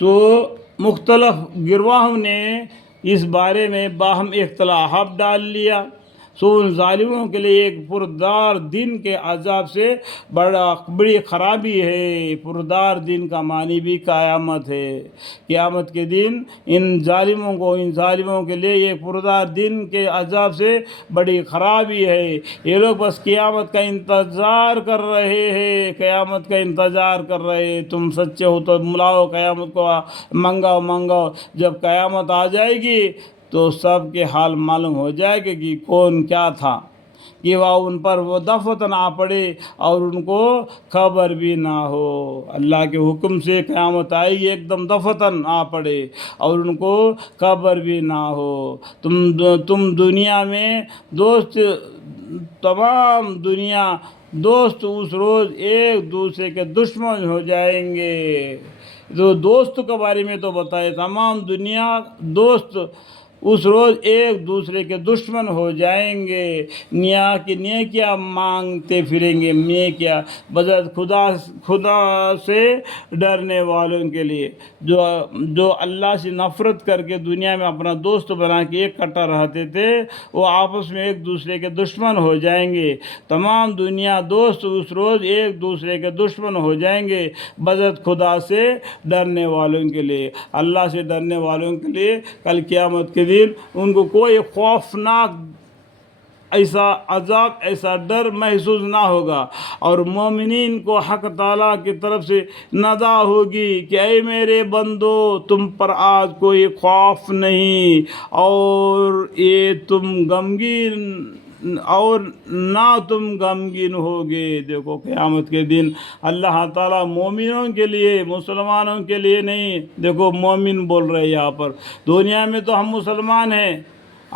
سو مختلف گروہوں نے اس بارے میں باہم اختلافات ڈال لیا. سو ان ظالموں کے لیے ایک پردار دن کے عذاب سے بڑی خرابی ہے. پردار دن کا معنی بھی قیامت ہے. قیامت کے دن ان ظالموں کے لیے ایک پردار دن کے عذاب سے بڑی خرابی ہے. یہ لوگ بس قیامت کا انتظار کر رہے ہیں، قیامت کا انتظار کر رہے ہیں. تم سچے ہو تو ملاؤ قیامت کو، منگاؤ. جب قیامت آ جائے گی تو سب کے حال معلوم ہو جائے گا کہ کون کیا تھا، کہ وہ ان پر وہ دفتن آ پڑے اور ان کو خبر بھی نہ ہو. اللہ کے حکم سے قیامت آئے گی، ایک دم دفتن آ پڑے اور ان کو خبر بھی نہ ہو. تم دنیا میں دوست، تمام دنیا دوست اس روز ایک دوسرے کے دشمن ہو جائیں گے. تو دوست کے بارے میں تو بتائے، تمام دنیا دوست اس روز ایک دوسرے کے دشمن ہو جائیں گے. نیکیاں مانگتے پھریں گے، نیکیاں بجد خدا سے ڈرنے والوں کے لیے، جو اللہ سے نفرت کر کے دنیا میں اپنا دوست بنا کے ایک کٹا رہتے تھے، وہ آپس میں ایک دوسرے کے دشمن ہو جائیں گے. تمام دنیا دوست اس روز ایک دوسرے کے دشمن ہو جائیں گے بجد خدا سے ڈرنے والوں کے لیے. اللہ سے ڈرنے والوں کے لیے کل قیامت کے دن ان کو کوئی خوفناک ایسا عذاب، ایسا ڈر محسوس نہ ہوگا. اور مومنین کو حق تعالیٰ کی طرف سے ندا ہوگی کہ اے میرے بندو، تم پر آج کوئی خوف نہیں اور تم غمگین ہوگے. دیکھو قیامت کے دن اللہ تعالیٰ مومنوں کے لیے، مسلمانوں کے لیے نہیں. دیکھو مومن بول رہے یہاں پر. دنیا میں تو ہم مسلمان ہیں،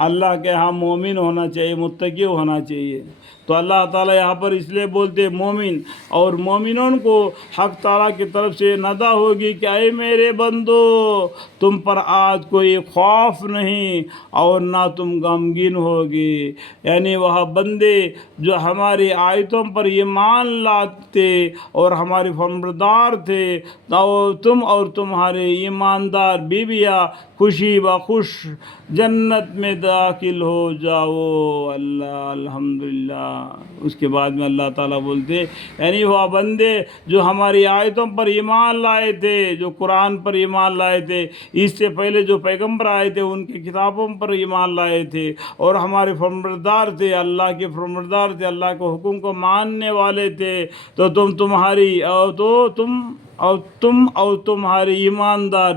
اللہ کے ہاں مومن ہونا چاہیے، متقی ہونا چاہیے. تو اللہ تعالیٰ یہاں پر اس لیے بولتے مومن، اور مومنوں کو حق تعالیٰ کی طرف سے ندا ہوگی کہ اے میرے بندو، تم پر آج کوئی خوف نہیں اور نہ تم غمگین ہوگی. یعنی وہ بندے جو ہماری آیتوں پر ایمان لاتے اور ہمارے فرمانبردار تھے، تم اور تمہارے ایماندار بیویاں خوشی بخوش جنت میں داخل ہو جاؤ. اللہ الحمدللہ. اس کے بعد میں اللہ تعالیٰ بولتے یعنی وہ بندے جو ہماری آیتوں پر ایمان لائے تھے، جو قرآن پر ایمان لائے تھے، اس سے پہلے جو پیغمبر آئے تھے ان کی کتابوں پر ایمان لائے تھے اور ہمارے فرمانبردار تھے، اللہ کے فرمانبردار تھے، اللہ کے حکم کو ماننے والے تھے، تو تم اور تمہاری ایماندار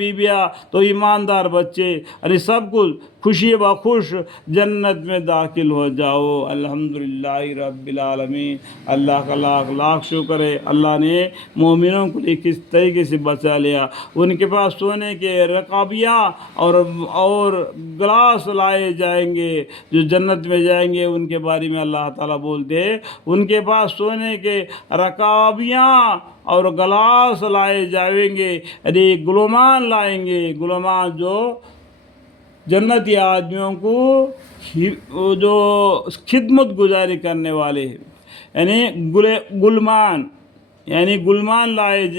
بیویاں، تو ایماندار بچے، ارے سب کچھ خوشی بخوش جنت میں داخل ہو جاؤ. الحمدللہ رب العالمین. اللہ کا لاکھ لاکھ شکر ہے، اللہ نے مومنوں کو کس طریقے سے بچا لیا. ان کے پاس سونے کے رکابیاں اور گلاس لائے جائیں گے. جو جنت میں جائیں گے ان کے بارے میں اللہ تعالیٰ بولتے ہیں ان کے پاس سونے کے رکابیاں اور گلاس لائے جائیں گے. یعنی غلامان لائیں گے، غلامان جو جنتی آدمیوں کو جو خدمت گزاری کرنے والے ہیں، یعنی غلمان لائیں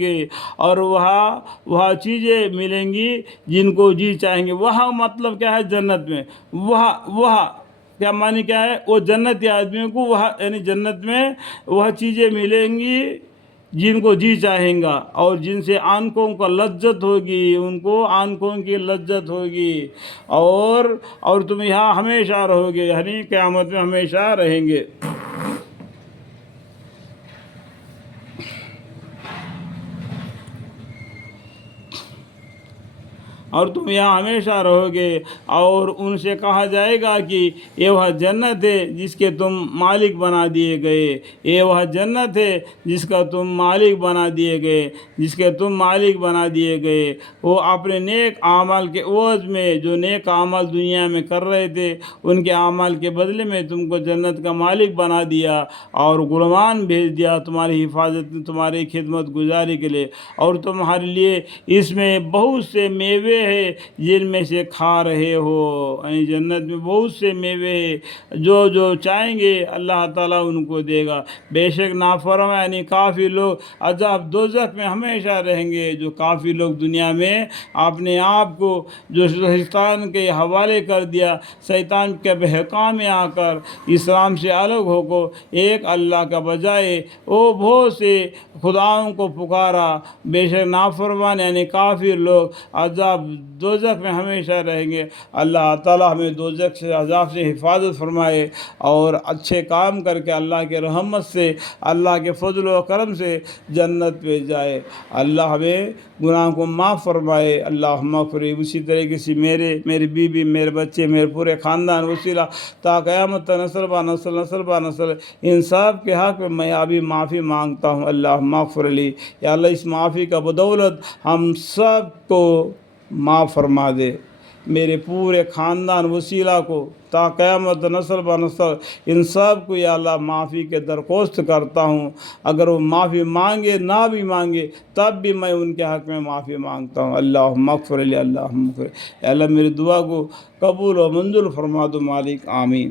گے. اور وہاں چیزیں ملیں گی جن کو جی چاہیں گے. وہاں مطلب کیا ہے؟ جنت میں. وہاں کیا معنی کیا ہے؟ وہ جنتی آدمیوں کو وہاں یعنی جنت میں وہ چیزیں ملیں گی جن کو جی چاہیں گا، اور جن سے آنکھوں کا لذت ہوگی، ان کو آنکھوں کی لذت ہوگی. اور تم یہاں ہمیشہ رہو گے، یعنی قیامت میں ہمیشہ رہیں گے. اور تم یہاں ہمیشہ رہو گے. اور ان سے کہا جائے گا کہ یہ وہ جنت ہے جس کے تم مالک بنا دیے گئے، یہ وہ جنت ہے جس کا تم مالک بنا دیے گئے. وہ اپنے نیک اعمال کے عوض میں، جو نیک اعمال دنیا میں کر رہے تھے، ان کے اعمال کے بدلے میں تم کو جنت کا مالک بنا دیا اور غلامان بھیج دیا تمہاری حفاظت، تمہاری خدمت گزاری کے لیے. اور تمہارے لیے اس میں بہت سے میوے ہیں جن میں سے کھا رہے ہو۔ یعنی جنت میں بہت سے میوے ہیں، جو جو چاہیں گے اللہ تعالیٰ ان کو دے گا۔ بے شک نافرمان یعنی کافی لوگ عذاب دوزخ میں ہمیشہ رہیں گے۔ جو کافی لوگ دنیا میں اپنے آپ کو جو شیطان کے حوالے کر دیا، شیطان کے بہکام میں آ کر اسلام سے الگ ہو کو ایک اللہ کا بجائے وہ بہت سے خداؤں کو پکارا، بے شک نافرمان یعنی کافر لوگ عذاب دوزخ میں ہمیشہ رہیں گے۔ اللہ تعالیٰ ہمیں دوزخ سے عذاب سے حفاظت فرمائے اور اچھے کام کر کے اللہ کے رحمت سے، اللہ کے فضل و کرم سے جنت پہ جائے۔ اللہ ہمیں گناہ کو معاف فرمائے۔ اللہم اغفر، اسی طریقے سے میری بیوی، میرے بچے، میرے پورے خاندان وسیلہ تا قیامت نسل با نسل، نسل با نسل، ان سب کے حق میں میں ابھی معافی مانگتا ہوں۔ اللہم اغفر لی، یا اللہ اس معافی کا بدولت ہم سب کو معاف فرما دے، میرے پورے خاندان وسیلہ کو تا قیامت نسل با نسل ان سب کو یا اللہ معافی کے درخواست کرتا ہوں۔ اگر وہ معافی مانگے نہ بھی مانگے تب بھی میں ان کے حق میں معافی مانگتا ہوں۔ اللہم اغفر لی، اللہم اغفر، یا اللہ میری دعا کو قبول و منظور فرما دو مالک، آمین۔